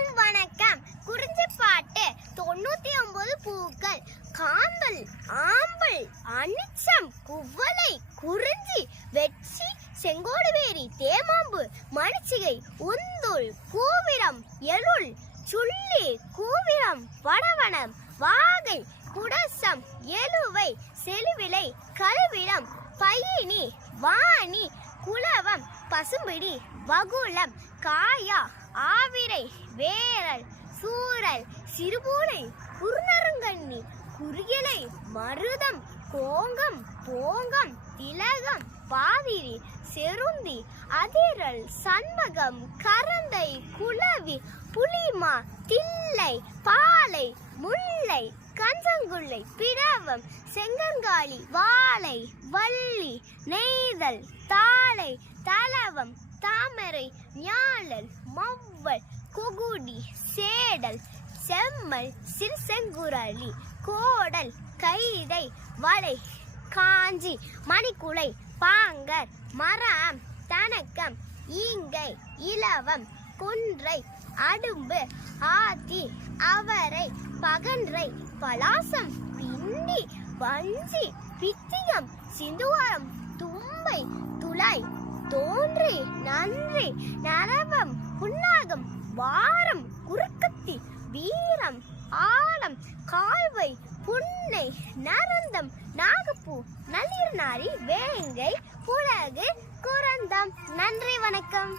அனைவருக்கும் வணக்கம். குறிஞ்சிப்பாட்டு 99 பூக்கள் காம்பல் ஆம்பல் அனிச்சம் குவளை குறிஞ்சி வெட்சி செங்கோடுவேரி தேமாம்பு மணிச்சிகை உந்துள் கூவிரம் எருள் சுள்ளி கூவிரம் வடவனம் வாகை குடசம் எழுவை செலுவிலை கருவிடம் பயினி வாணி குலவம் பசும்பிடி வகுளம் காயா ஆவிரை வேரல் சூரல் சிறுபூளை குறுநறுங்கண்ணி குறுகிலை மருதம் கோங்கம் போங்கம் திலகம் பாதிரி செருந்தி அதிரல் சண்பகம் கரந்தை குளவி புளிமா தில்லை பாலை முல்லை கஞ்சங்குள்ளை பிடவம் செங்கங்காளி வாழை வள்ளி நெய்தல் தாளை தலவம் தாமரை ஞாழல் மவ்வல் குகுடி சேடல் செம்மல் சிறுசெங்குரளி கோடல் கைதை வளை காஞ்சி மணிக்குலை பாங்கர் மரம் தனக்கம் ஈங்கை இலவம் குன்றை அடும்பு ஆத்தி அவரை பகன்றை பலாசம் பிண்டி வஞ்சி பித்தியம் சிந்துவாரம் தும்பை துளை தோன்றி நன்றி நரவம் புன்னாகம் வாரம் குறுக்கத்தி வீரம் ஆலம் கால்வை புன்னை நரந்தம் நாகப்பூ நளிர் நாரி வேங்கை புலகு குரந்தம். நன்றி, வணக்கம்.